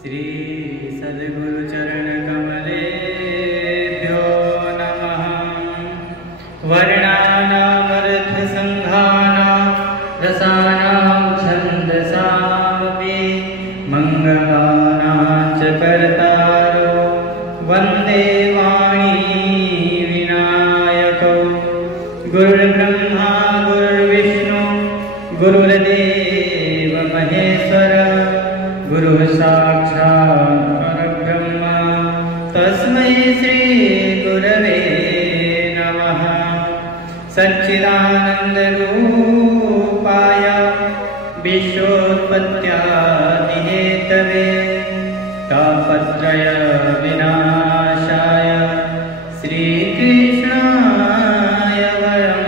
श्री सद्गुरु चरण कमलेभ्यो नमः। वर्णानामर्थ संघानां रसानां छन्दसामपि मंगलानां च कर्तारो वन्दे वाणी विनायको। गुरुर्ब्रह्मा गुरुर्विष्णु गुरुर्देव महेश्वर गुरुः साक्षात् परब्रह्म तस्मै श्री गुरवे नमः। सच्चिदानंद रूपाय विश्वोत्पत्त्यादिहेतवे तापत्रय विनाशाय श्रीकृष्णाय वयं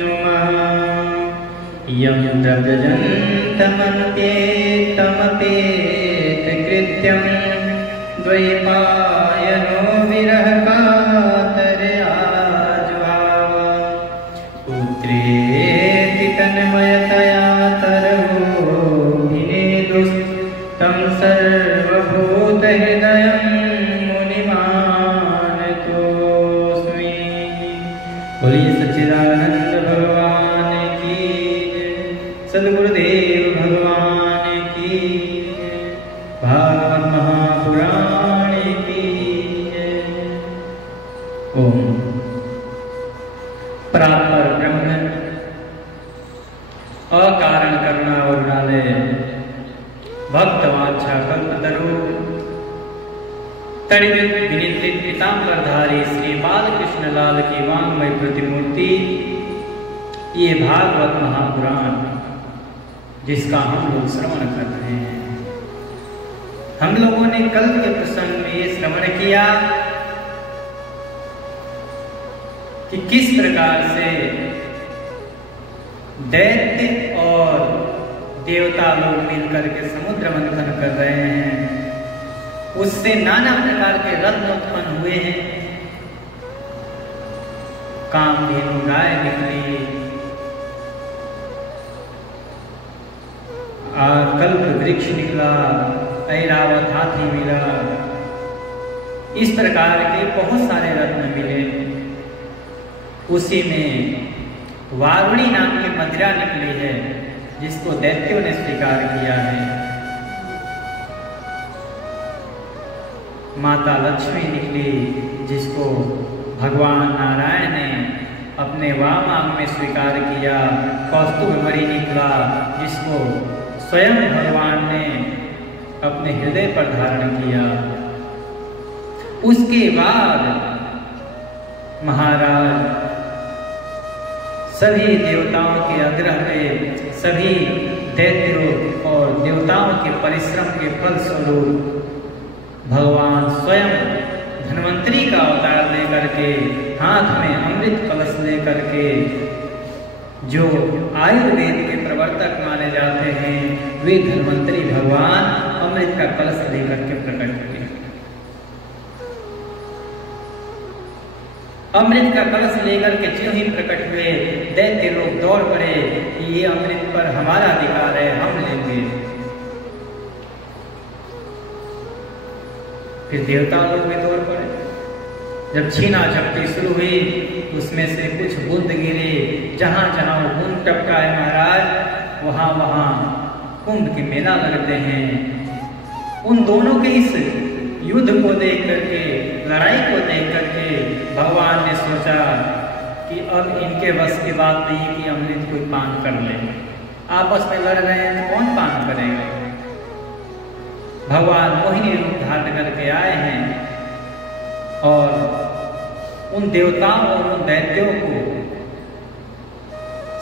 नुमः। यं दव्यजन्तमनुपेतमपेतकृत्यं द्वैपायनो विरहकातर्याज्वाव। पुत्रेति तन्मयतया तरवोऽभिनेदुस्तं सर्वभूतहृदयं मुनिमानतोऽस्मि। बोलिए सच्चिदानंद भगवान की जय, सद्गुरुदेव भगवान की जय, भागवत महापुराण की जय। ओम परात्पर ब्रह्म अकारण करुणा वरुणालय भक्तवांछा कल्पतरु तड़ित विनीत पीतांबरधारी श्री बालकृष्ण लाल की वांगमय प्रतिमूर्ति, ये भागवत महापुराण जिसका हम लोग श्रवण कर रहे हैं। हम लोगों ने कल के प्रसंग में ये श्रवण किया कि किस प्रकार से दैत्य और देवता लोग मिलकर के समुद्र मंथन कर रहे हैं, उससे नाना प्रकार के रत्न उत्पन्न हुए हैं। कामधेनु गाय निकली, कल्प वृक्ष निकला, ऐरावत हाथी मिला, इस प्रकार के बहुत सारे रत्न मिले। उसी में वारुणी नाम की मदिरा निकली है, जिसको दैत्यों ने स्वीकार किया है। माता लक्ष्मी निकली, जिसको भगवान नारायण ने अपने वामांग में स्वीकार किया। कौस्तुभमणि निकला, जिसको स्वयं भगवान ने अपने हृदय पर धारण किया। उसके बाद महाराज सभी देवताओं के आग्रह पे, सभी दैत्यों और देवताओं के परिश्रम के फल स्वरूप भगवान स्वयं धन्वंतरी का अवतार लेकर के, हाथ में अमृत कलश लेकर के, जो आयुर्वेद के प्रवर्तक माने जाते हैं, वे धन्वंतरी भगवान अमृत का कलश लेकर के प्रकट हुए। अमृत का कलश लेकर के ज्यों ही प्रकट हुए, दैत्य लोग दौड़ पड़े कि ये अमृत पर हमारा अधिकार है, हम लेंगे। फिर देवता लोग भी दौड़ पड़े। जब छीना झपटी शुरू हुई, उसमें से कुछ बूंद गिरे। जहां जहां वो बूंद टपका है महाराज, वहां वहां कुंभ के मेला लगते हैं। उन दोनों के इस युद्ध को देख करके, लड़ाई को देख करके भगवान ने सोचा कि अब इनके बस की बात नहीं कि अमृत कोई पान कर ले। आपस में लड़ रहे हैं तो कौन पान करेगा। भगवान मोहिनी रूप धारण करके आए हैं और उन देवताओं और उन दैत्यों को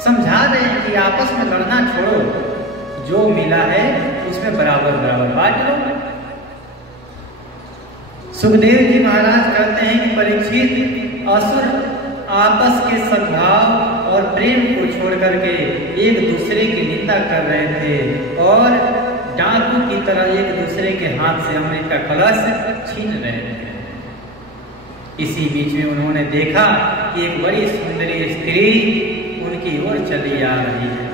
समझा रहे हैं कि आपस में लड़ना छोड़ो, जो मिला है उसमें बराबर बराबर बांट लो। सुखदेव जी महाराज कहते हैं कि परीक्षित, असुर आपस के सद्भाव और प्रेम को छोड़ करके एक दूसरे की निंदा कर रहे थे और डाकू की तरह एक दूसरे के हाथ से अमृत का कलश छीन रहे थे। इसी बीच में उन्होंने देखा कि एक बड़ी सुंदरी स्त्री उनकी ओर चली आ रही है।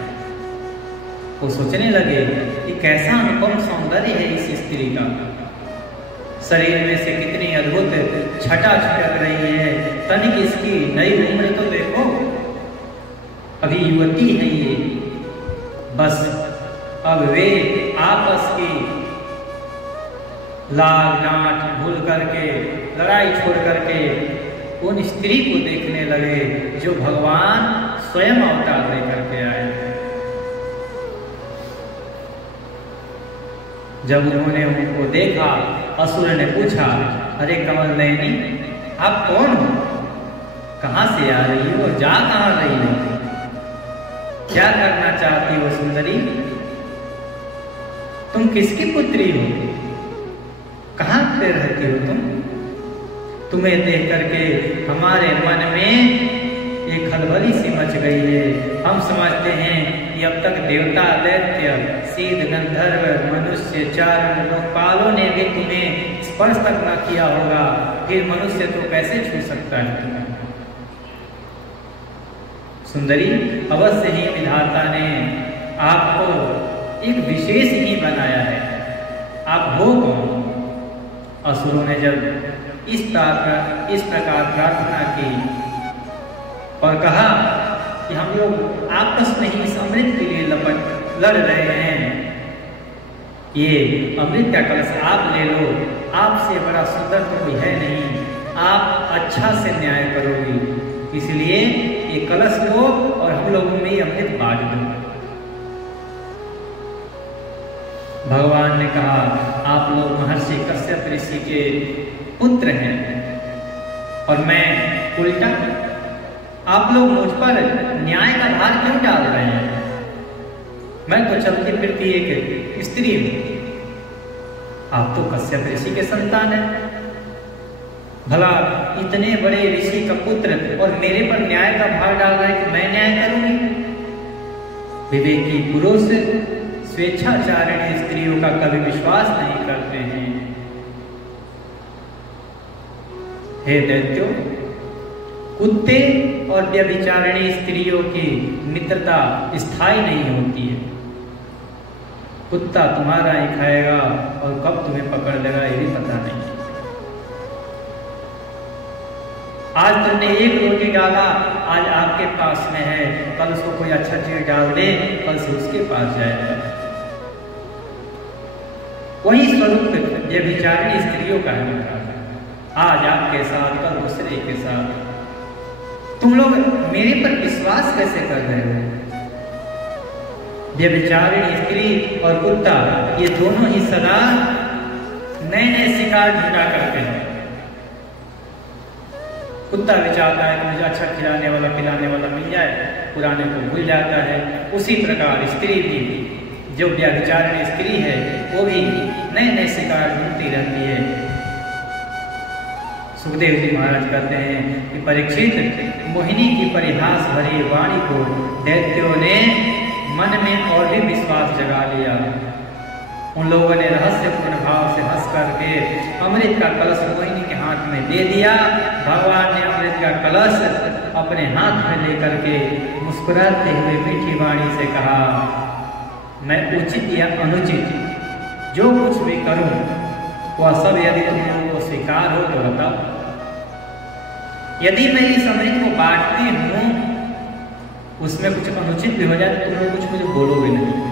वो सोचने लगे कि कैसा अनुपम सौंदर्य है इस स्त्री का। शरीर में से कितनी अद्भुत छटा छिटक रही है। तनिक इसकी नई उम्र तो देखो, अभी युवती है ये। बस अब वे आपस की लाग डांट भूल करके, लड़ाई छोड़ करके उन स्त्री को देखने लगे जो भगवान स्वयं अवतार लेकर के आए। जब उन्होंने उनको देखा, असुर ने पूछा, अरे कमल नयनी, आप कौन हो? कहां से आ रही हो? जा कहां रही हो? क्या करना चाहती हो सुंदरी? तुम किसकी पुत्री हो? कहां पे रहती हो तुम? तुम्हें देख करके हमारे मन में एक खलबली सी मच गई है। हम समझते हैं कि अब तक देवता, दैत्य, सिद्ध, गंधर्व, मनुष्य, चारण लोकपालों ने भी तुम्हें स्पर्श तक न किया होगा, फिर मनुष्य तो कैसे छू सकता है तुम्हें? सुंदरी, अवश्य ही विधाता ने आपको एक विशेष ही बनाया है। आप हो कौन? असुरों ने जब इस प्रकार प्रार्थना की और कहा कि हम लोग आपस में ही इस अमृत के लिए लड़ रहे हैं, ये अमृत का कलश आप ले लो, आपसे बड़ा सुंदर तो कोई है नहीं, आप अच्छा से न्याय करोगी, इसलिए ये कलश लो और हम लोगों में अमृत बांट दो। भगवान ने कहा, आप लोग महर्षि कश्यप ऋषि के पुत्र हैं और मैं उल्टा, आप लोग मुझ पर न्याय का भार क्यों डाल रहे हैं? मैं तो चलती फिरती एक स्त्री हूं, आप तो कश्यप ऋषि के संतान हैं। भला इतने बड़े ऋषि का पुत्र और मेरे पर न्याय का भार डाल रहा है कि मैं न्याय करूंगी? विवेकी पुरुष स्वेच्छाचारिणी स्त्रियों का कभी विश्वास नहीं करते हैं। हे दैत्यों, कुत्ते और व्यभिचारिणी स्त्रियों की मित्रता स्थायी नहीं होती है। कुत्ता तुम्हारा ही खाएगा और कब तुम्हें पकड़ लेगा ये भी पता नहीं। आज तुमने एक रोटी डाला, आज आपके पास में है, कल उसको कोई अच्छा चीज डाल दे, कल से उसके पास जाएगा। वही स्वरूप व्यभिचारिणी स्त्रियों का है। आज आपके साथ, कल दूसरे के साथ। तुम लोग मेरे पर विश्वास कैसे कर रहे हो? व्यभिचारिणी स्त्री और कुत्ता, ये दोनों ही सदा नए नए शिकार ढूंढा करते हैं। कुत्ता भी चाहता है कि मुझे अच्छा खिलाने वाला पिलाने वाला मिल जाए, पुराने को भूल जाता है। उसी प्रकार स्त्री भी, जो व्यभिचारिणी स्त्री है, वो भी नए नए शिकार ढूंढती रहती है। सुखदेव जी महाराज कहते हैं कि परीक्षित, मोहिनी की परिहास भरी वाणी को दैत्यों ने मन में और भी विश्वास जगा लिया। उन लोगों ने रहस्यपूर्ण भाव से हंस करके अमृत का कलश मोहिनी के हाथ में दे दिया। भगवान ने अमृत का कलश अपने हाथ में लेकर के मुस्कुराते हुए मीठी वाणी से कहा, मैं उचित या अनुचित जो कुछ भी करूं वह सब यदि तुम लोगों को स्वीकार हो तो बताओ। यदि मैं इस अमृत को बांटती हूं, उसमें कुछ अनुचित भी हो जाए तो तुम लोग कुछ मुझे बोलोगे नहीं।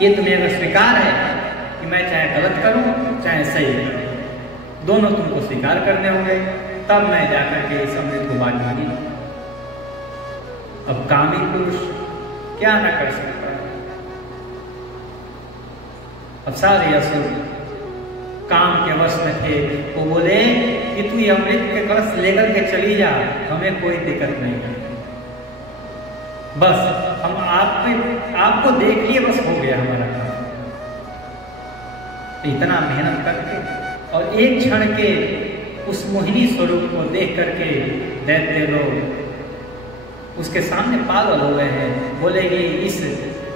ये तुम्हें अगर स्वीकार है कि मैं चाहे गलत करूं चाहे सही करूं, दोनों तुमको स्वीकार करने होंगे, तब मैं जाकर के इस अमृत को बांटूंगी। अब कामी पुरुष क्या ना कर सकता है। अब सारे असुर काम के वश में थे। वो बोले कि तू ये अमृत के कलश लेकर के चली जा, हमें कोई दिक्कत नहीं है, बस हम आपको देख लिए बस हो गया हमारा काम। इतना मेहनत करके और एक क्षण के उस मोहिनी स्वरूप को देख करके दैत्य लोग उसके सामने पागल हो गए हैं। बोले कि इस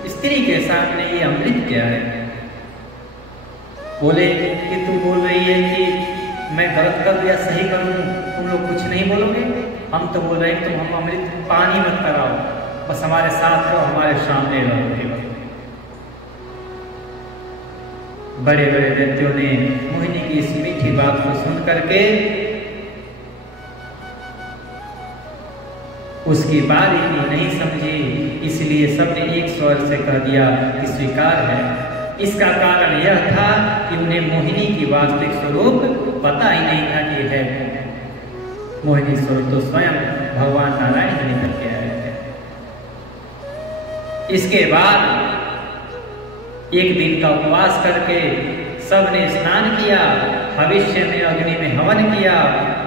स्त्री के सामने ये अमृत क्या है? बोले कि तू बोल रही है कि मैं गलत करूं या सही करूं, तुम लोग कुछ नहीं बोलोगे? हम तो बोल रहे हैं तुम हम अमृत पानी मत कराओ, बस हमारे साथ रहो, हमारे सामने रहो। बड़े बड़े दैत्यों ने मोहिनी की इस मीठी बात को सुन करके उसकी बारीकी नहीं समझी, इसलिए सबने एक स्वर से कह दिया कि स्वीकार है। इसका कारण यह था कि उन्हें मोहिनी की वास्तविक स्वरूप पता ही नहीं था कि है मोहिनी स्वरूप तो स्वयं भगवान नारायण ही निकल के आए थे। इसके बाद एक दिन का उपवास करके सबने स्नान किया, भविष्य में अग्नि में हवन किया,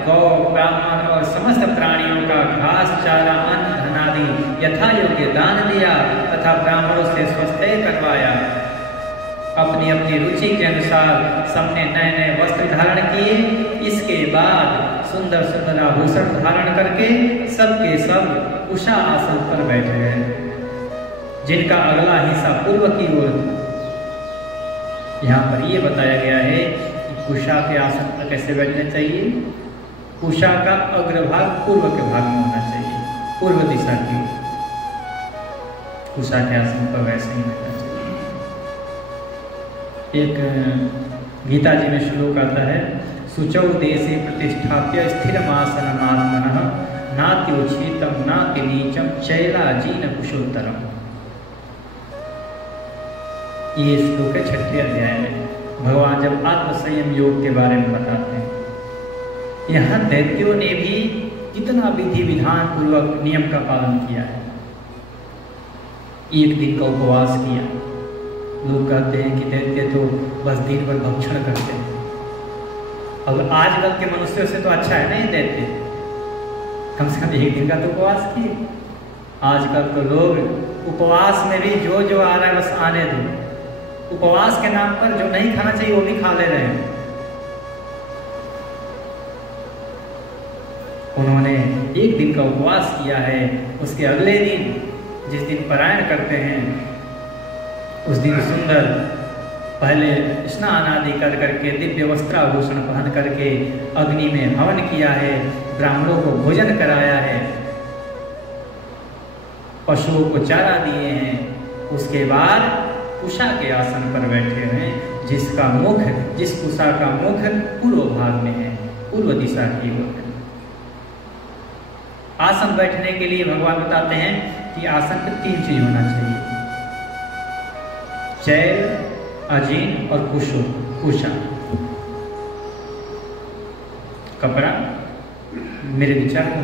गौ ब्राह्मण और समस्त प्राणियों का घास चारा अन्न धनादि यथा योग्य दान दिया तथा ब्राह्मणों से स्वस्थय करवाया। अपनी अपनी रुचि के अनुसार सबने नए नए वस्त्र धारण किए। इसके बाद सुंदर सुंदर आभूषण धारण करके सबके सब उषा आसन पर बैठ गए, जिनका अगला हिस्सा पूर्व की ओर। यहाँ पर यह बताया गया है कि कुशा के आसन पर कैसे बैठना चाहिए। कुशा का अग्रभाग पूर्व के भाग में होना चाहिए, पूर्व दिशा की। कुशा के आसन पर वैसे ही बैठना चाहिए। एक गीता जी में श्लोक आता है, शुचौ देशे प्रतिष्ठाप्य स्थिरमासनमात्मनः नात्योचितम नाति नीचम चैलाजीन कुशोत्तरम। ये श्लोक है 6वें अध्याय में। भगवान जब आत्म संयम योग के बारे में बताते हैं, यहाँ दैत्यों ने भी कितना विधि विधान पूर्वक नियम का पालन किया है। एक दिन का उपवास किया। लोग कहते हैं कि दैत्य तो बस दिन भर भक्षण करते हैं। अब आजकल के मनुष्यों से तो अच्छा है नहीं दैत्य, कम से कम एक दिन का तो उपवास किए। आजकल तो लोग उपवास में भी जो जो आ रहा है बस आने दो। उपवास के नाम पर जो नहीं खाना चाहिए वो भी खा ले रहे हैं। उन्होंने एक दिन का उपवास किया है, उसके अगले दिन जिस दिन पारायण करते हैं उस दिन सुंदर पहले स्नान आदि कर करके दिव्य वस्त्राभूषण पहन करके अग्नि में हवन किया है, ब्राह्मणों को भोजन कराया है, पशुओं को चारा दिए हैं। उसके बाद कुशा के आसन पर बैठे हैं, जिसका मुख, जिस कुशा का मुख पूर्व भाग में है, पूर्व दिशा की ओर है। आसन बैठने के लिए भगवान बताते हैं कि आसन पर 3 चीज होना चाहिए, चैल, अजीन और कुशा। कपड़ा, मृग चर्म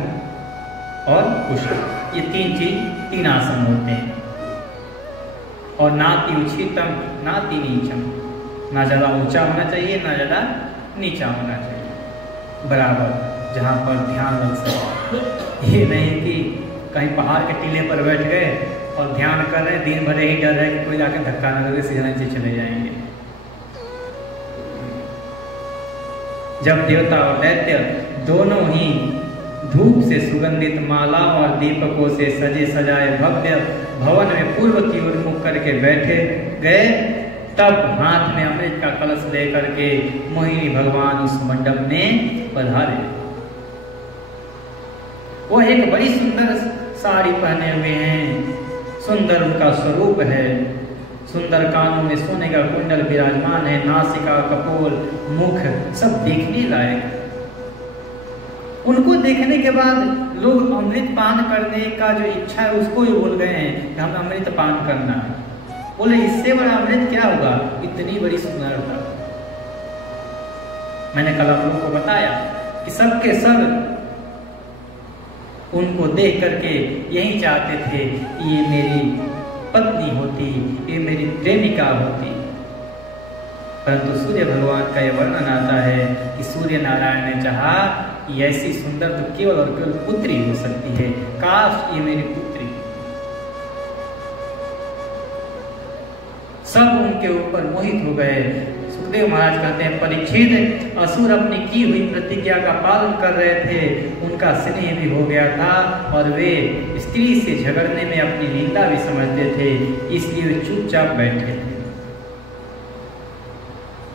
और कुशा, ये 3 चीज, 3 आसन होते हैं। और नाति उचितम नाति नीचम, ना ज्यादा ऊंचा होना चाहिए ना ज्यादा नीचा होना चाहिए, बराबर जहाँ पर ध्यान लग सके। ये नहीं कि कहीं पहाड़ के टीले पर बैठ गए और ध्यान कर रहे, दिन भर यही डर है कि कोई जाकर धक्का न करके सीधा नीचे चले जाएंगे। जब देवता और दैत्य दोनों ही धूप से सुगंधित माला और दीपकों से सजे सजाए भव्य भवन में पूर्व की ओर मुख करके बैठे गए, तब हाथ में अमृत का कलश लेकर के मोहिनी भगवान उस मंडप में पधारे। वो एक बड़ी सुंदर साड़ी पहने हुए हैं, सुंदर उनका स्वरूप है, सुंदर कानों में सोने का कुंडल विराजमान है, नासिका, कपोल, मुख सब देखने लायक। उनको देखने के बाद लोग अमृत पान करने का जो इच्छा है उसको ही भूल गए हैं कि हमें अमृत पान करना है। बोले इससे बड़ा अमृत क्या होगा, इतनी बड़ी सुंदरता। मैंने कल आप लोगों को बताया कि सबके सब उनको देख करके यही चाहते थे कि ये मेरी पत्नी होती, ये मेरी प्रेमिका होती। परंतु सूर्य भगवान का यह वर्णन आता है कि सूर्य नारायण ने चाहा कि ऐसी सुंदर तो केवल और केवल पुत्री हो सकती है, काश ये मेरी पुत्री। सब उनके ऊपर मोहित हो गए। सुखदेव महाराज कहते हैं, परीक्षित असुर अपनी की हुई प्रतिज्ञा का पालन कर रहे थे, उनका स्नेह भी हो गया था और वे स्त्री से झगड़ने में अपनी लीला भी समझते थे, इसलिए वे चुपचाप बैठे थे।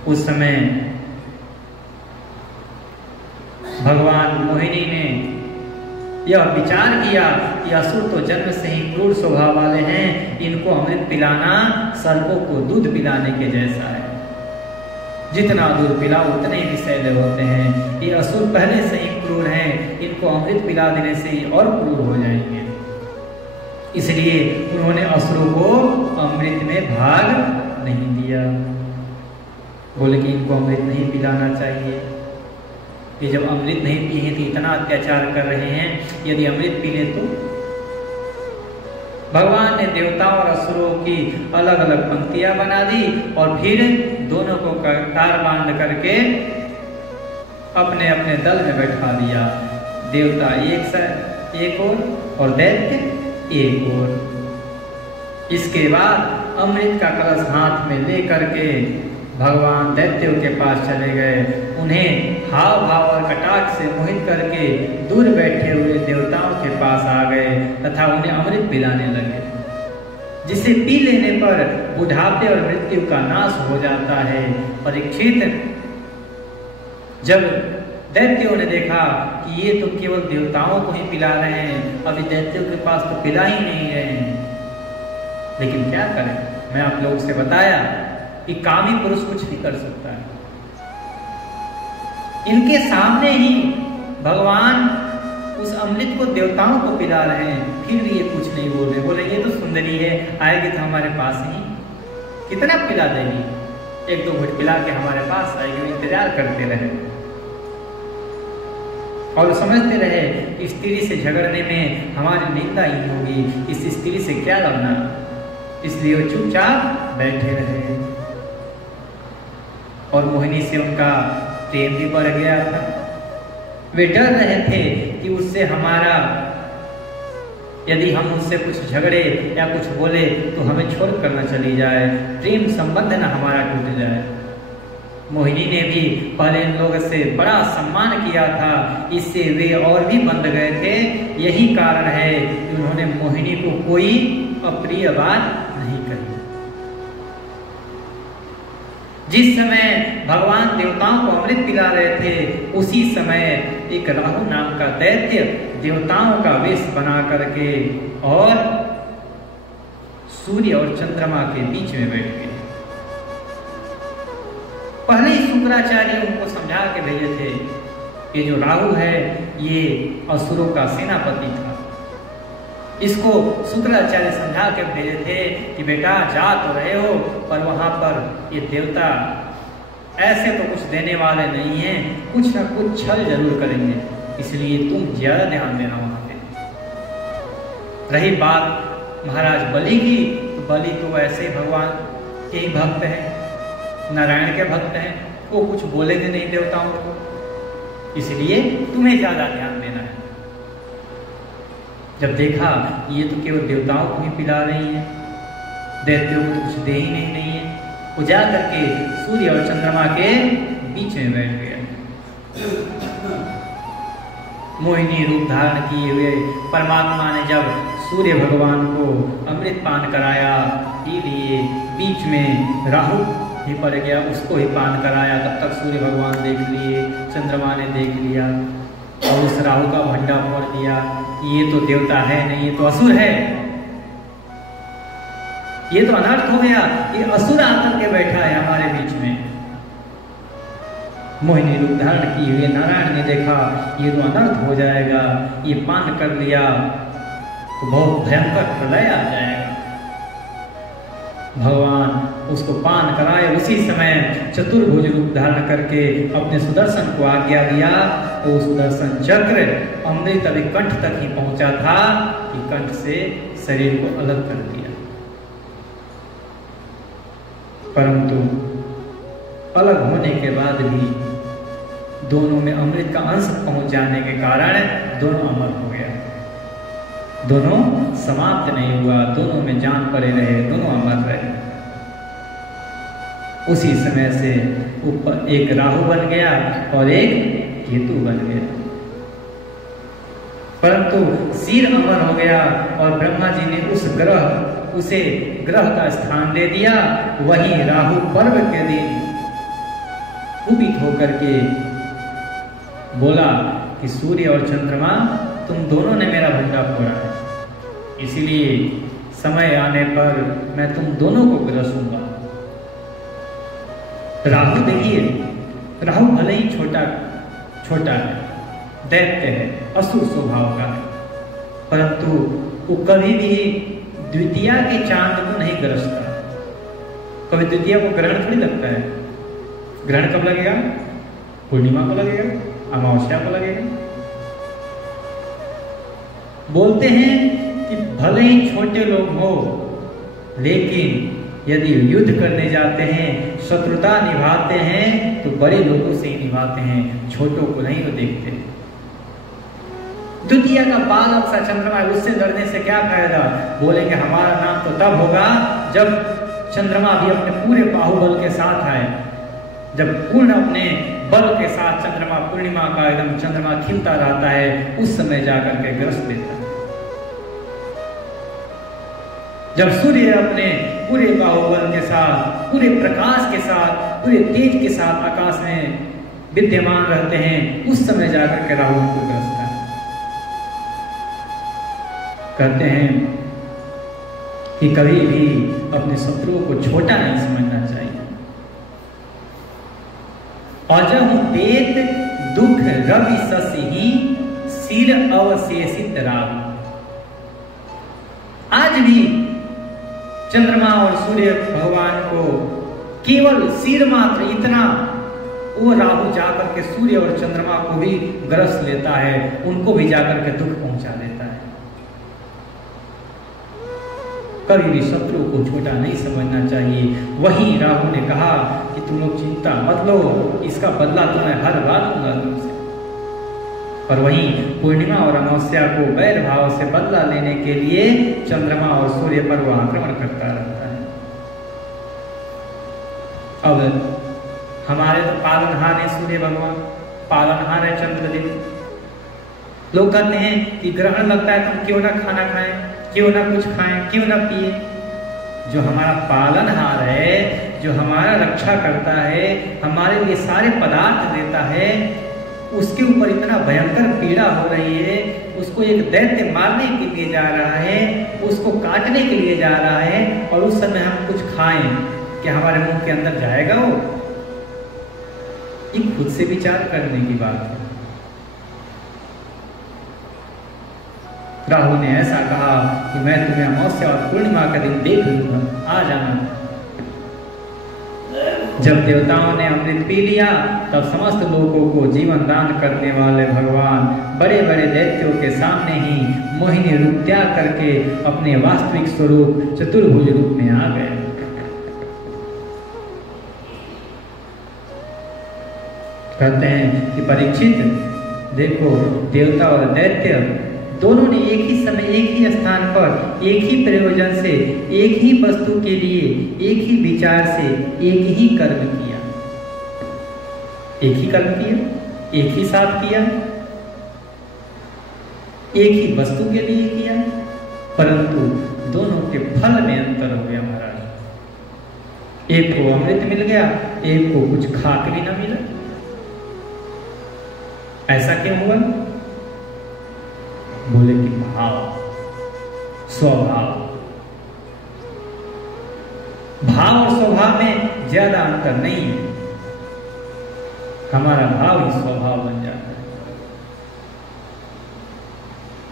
उस समय भगवान मोहिनी ने यह विचार किया कि असुर तो जन्म से ही क्रूर स्वभाव वाले हैं, इनको अमृत पिलाना सर्पों को दूध पिलाने के जैसा है। जितना दूध पिलाओ उतने ही विषैले होते हैं। ये असुर पहले से ही क्रूर हैं, इनको अमृत पिला देने से ही और क्रूर हो जाएंगे। इसलिए उन्होंने असुरों को अमृत में भाग नहीं दिया। बोले कि इनको अमृत नहीं पिलाना चाहिए, ये जब अमृत नहीं पिए तो इतना अत्याचार कर रहे हैं, यदि अमृत पी ले तो। भगवान ने देवताओं और असुरों की अलग अलग पंक्तियां बना दी और फिर दोनों को कतार बांध करके अपने अपने दल में बैठा दिया। देवता एक और दैत्य एक ओर। इसके बाद अमृत का कलश हाथ में ले करके भगवान दैत्यों के पास चले गए। उन्हें हाव भाव और कटाक्ष से मोहित करके दूर बैठे हुए देवताओं के पास आ गए तथा उन्हें अमृत पिलाने लगे, जिसे पी लेने पर बुढ़ापे और मृत्यु का नाश हो जाता है। परीक्षित, जब दैत्यों ने देखा कि ये तो केवल देवताओं को ही पिला रहे हैं, अभी दैत्यों के पास तो पिला ही नहीं रहे हैं, लेकिन क्या करें। मैं आप लोगों से बताया कि कामी पुरुष कुछ नहीं कर सकता है। इनके सामने ही भगवान उस अमृत को देवताओं को पिला रहे हैं, फिर भी ये कुछ नहीं बोल रहे। बोले ये तो सुंदरी है, आएगी तो हमारे पास ही कितना पिला देगी, एक दो घुट पिला के हमारे पास आएगी। इंतजार करते रहे और समझते रहे कि स्त्री से झगड़ने में हमारी निंदा ही होगी, इस स्त्री से क्या लड़ना। इसलिए वो चुपचाप बैठे रहे और मोहिनी से उनका प्रेम भी बढ़ गया था। वे डर रहे थे कि उससे हमारा, यदि हम उससे कुछ झगड़े या कुछ बोले तो हमें छोड़ कर न चली जाए, प्रेम संबंध न हमारा टूट जाए। मोहिनी ने भी पहले इन लोगों से बड़ा सम्मान किया था, इससे वे और भी बंध गए थे। यही कारण है कि उन्होंने मोहिनी को कोई अप्रिय बात नहीं कही। जिस समय भगवान देवताओं को अमृत पिला रहे थे, उसी समय एक राहु नाम का दैत्य देवताओं का वेश बना करके और सूर्य और चंद्रमा के बीच में बैठ गए। पहले ही शुक्राचार्य उनको समझा के भेजे थे कि जो राहु है ये असुरों का सेनापति था। इसको शुक्राचार्य समझा के भेजे थे कि बेटा जा तो रहे हो, पर वहां पर ये देवता ऐसे तो कुछ देने वाले नहीं हैं, कुछ ना कुछ छल जरूर करेंगे, इसलिए तुम ज्यादा ध्यान देना वहां पे। रही बात महाराज बलि की, तो बलि तो ऐसे भगवान के ही भक्त है, नारायण के भक्त हैं, वो कुछ बोलेंगे नहीं देवताओं को, इसलिए तुम्हें ज्यादा ध्यान देना है। जब देखा ये तो केवल देवताओं को ही पिला रही है, दैत्यों को तो कुछ दे ही नहीं है, वो जा करके सूर्य और चंद्रमा के बीच में बैठ गया। मोहिनी रूप धारण किए हुए परमात्मा ने जब सूर्य भगवान को अमृत पान कराया, पी लिए, बीच में राहु ही पड़ गया, उसको ही पान कराया। तब तक सूर्य भगवान देख लिए, चंद्रमा ने देख लिया और उस राहु का भंडा फोड़ दिया। ये तो देवता है नहीं, ये तो असुर है, ये तो अनर्थ हो गया, ये असुर आकर के बैठा है हमारे बीच में। मोहिनी रूप धारण किए हुए नारायण ने देखा ये तो अनर्थ हो जाएगा, ये पान कर लिया तो बहुत भयंकर प्रलय आ जाएगा। भगवान उसको पान कराए, उसी समय चतुर्भुज रूप धारण करके अपने सुदर्शन को आज्ञा दिया। तो सुदर्शन चक्र अमृत अभी कंठ तक ही पहुंचा था कि कंठ से शरीर को अलग कर दिया, परंतु अलग होने के बाद भी दोनों में अमृत का अंश पहुंच जाने के कारण दोनों अमर हो गया, दोनों समाप्त नहीं हुआ, दोनों में जान पड़े रहे, दोनों अमर रहे। उसी समय से ऊपर एक राहु बन गया और एक केतु बन गया, परंतु सिर अमर हो गया और ब्रह्मा जी ने उसे ग्रह का स्थान दे दिया। वही राहु पर्व के दिन कुपित होकर के बोला कि सूर्य और चंद्रमा तुम दोनों ने मेरा भंडा फोड़ा है, इसीलिए समय आने पर मैं तुम दोनों को ग्रसूंगा। राहु देखिए, राहु भले ही छोटा है, दैत्य है, असुर स्वभाव का है, परंतु वो कभी भी द्वितीया के चांद को नहीं ग्रसता। कभी द्वितीया को ग्रहण थोड़ी लगता है। ग्रहण कब लगेगा? पूर्णिमा को लगेगा, अमावस्या को लगेगा। बोलते हैं कि भले ही छोटे लोग हो, लेकिन यदि युद्ध करने जाते हैं, शत्रुता निभाते हैं, तो बड़े लोगों से ही निभाते हैं, छोटों को नहीं वो देखते। द्वितीया का बालक सा चंद्रमा, उससे लड़ने से क्या फायदा? बोलेंगे हमारा नाम तो तब होगा जब चंद्रमा भी अपने पूरे बाहुबल के साथ आए, जब पूर्ण अपने बल के साथ चंद्रमा, पूर्णिमा का एकदम चंद्रमा खिलता रहता है, उस समय जाकर के ग्रस्त देता है। जब सूर्य अपने पूरे बाहुबल के साथ, पूरे प्रकाश के साथ, पूरे तेज के साथ आकाश में विद्यमान रहते हैं, उस समय जाकर के राहु को ग्रस्त है। कहते हैं कि कभी भी अपने शत्रुओं को छोटा नहीं समझना चाहिए। अजहु देत दुख रवि ससि सिर अवशेषित राहु। आज भी चंद्रमा और सूर्य भगवान को केवल सिर मात्र इतना, वो राहु जाकर के सूर्य और चंद्रमा को भी ग्रस्त लेता है, उनको भी जाकर के दुख पहुंचा देता है। कभी भी शत्रु को छोटा नहीं समझना चाहिए। वही राहु ने कहा कि तुम लोग चिंता मत लो, इसका बदला तो मैं हर बार लूंगा तुमसे। और वहीं पूर्णिमा और अमावस्या को वैर भाव से बदला लेने के लिए चंद्रमा और सूर्य पर वह आक्रमण करता रहता है। अब हमारे तो पालनहार है सूर्य भगवान, पालनहार है चंद्रदेव। लोग कहते हैं कि ग्रहण लगता है तो क्यों ना खाना खाएं, क्यों ना कुछ खाएं, क्यों ना पिए। जो हमारा पालनहार है, जो हमारा रक्षा करता है, हमारे लिए सारे पदार्थ देता है, उसके ऊपर इतना भयंकर पीड़ा हो रही है, उसको एक दैत्य मारने के लिए जा रहा है, उसको काटने के लिए जा रहा है, और उस समय हम कुछ खाएं, क्या हमारे मुंह के अंदर जाएगा वो? ये खुद से विचार करने की बात है। राहु ने ऐसा कहा कि मैं तुम्हें अमावस्या और पूर्णिमा का दिन देख लूंगा, आ जाना। जब देवताओं ने अमृत पी लिया, तब समस्त लोगों को जीवन दान करने वाले भगवान बड़े बड़े दैत्यों के सामने ही मोहिनी रूप त्याग करके अपने वास्तविक स्वरूप चतुर्भुज रूप में आ गए। कहते हैं कि परीक्षित देखो, देवता और दैत्य दोनों ने एक ही समय, एक ही स्थान पर, एक ही प्रयोजन से, एक ही वस्तु के लिए, एक ही विचार से एक ही कर्म किया, एक ही कर्म किया, एक ही साथ किया, एक ही वस्तु के लिए किया, परंतु दोनों के फल में अंतर हो गया महाराज। एक को अमृत मिल गया, एक को कुछ खा के भी ना मिला। ऐसा क्यों हुआ? बोले कि भाव, स्वभाव। भाव और स्वभाव में ज्यादा अंतर नहीं है, हमारा भाव ही स्वभाव बन जाता है।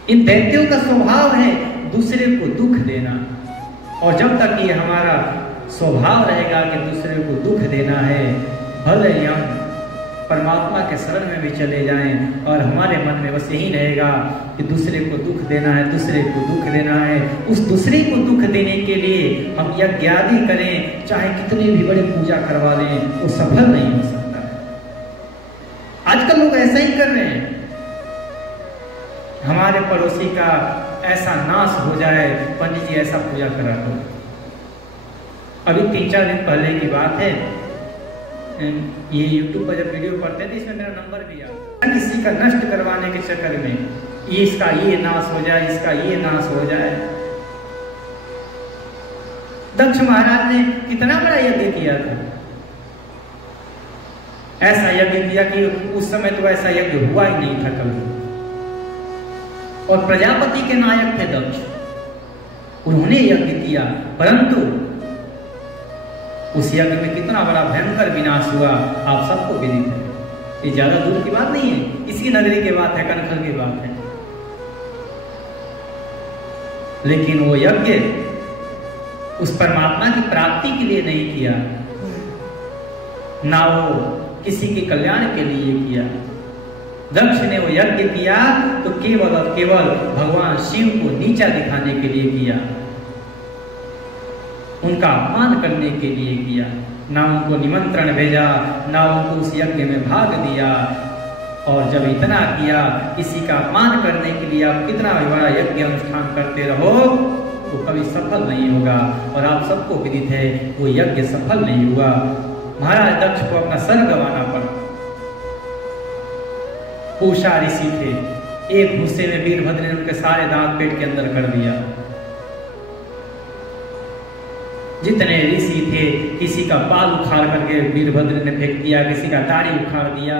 इन दैत्यों का स्वभाव है दूसरे को दुख देना, और जब तक ये हमारा स्वभाव रहेगा कि दूसरे को दुख देना है, भले ही हम परमात्मा के शरण में भी चले जाएं और हमारे मन में बस यही रहेगा कि दूसरे को दुख देना है, दूसरे को दुख देना है, उस दूसरे को दुख देने के लिए हम यज्ञ आदि करें, चाहे कितने भी बड़े पूजा करवा लें, वो सफल नहीं हो सकता है। आजकल लोग ऐसा ही कर रहे हैं। हमारे पड़ोसी का ऐसा नाश हो जाए, पंडित जी ऐसा पूजा करा दो। अभी 3-4 दिन पहले की बात है, ये YouTube पर जब वीडियो पढ़ते थे, इसमें मेरा नंबर भी आता है। किसी का नष्ट करवाने के चक्कर में ये इसका ये नाश हो जाए, इसका ये नाश हो जाए। दक्ष महाराज ने कितना बड़ा यज्ञ किया था, ऐसा यज्ञ किया कि उस समय तो ऐसा यज्ञ हुआ ही नहीं था कभी। और प्रजापति के नायक थे दक्ष, उन्होंने यज्ञ किया, परंतु उस यज्ञ में कितना बड़ा भयंकर विनाश हुआ आप सबको विदित है। ये ज्यादा दूर की बात नहीं है, इसी नगरी की बात है, कनखल की बात है। लेकिन वो यज्ञ उस परमात्मा की प्राप्ति के लिए नहीं किया, ना वो किसी के कल्याण के लिए किया। दक्ष ने वो यज्ञ किया तो केवल और केवल भगवान शिव को नीचा दिखाने के लिए किया, उनका अपमान करने के लिए किया। ना उनको निमंत्रण भेजा, ना उनको उस यज्ञ में भाग दिया। और जब इतना किया, किसी का अपमान करने के लिए आप कितना बड़ा यज्ञ अनुष्ठान करते रहो तो कभी सफल नहीं होगा। और आप सबको विदित है वो यज्ञ सफल नहीं हुआ। महाराज दक्ष को अपना सर गंवाना पड़ा। पूषा ऋषि थे, एक गुस्से में वीरभद्र ने उनके सारे दांत पेट के अंदर कर दिया। जितने ऋषि थे, किसी का बाल उखाड़ करके वीरभद्र ने फेंक दिया, किसी का दाढ़ी उखाड़ दिया।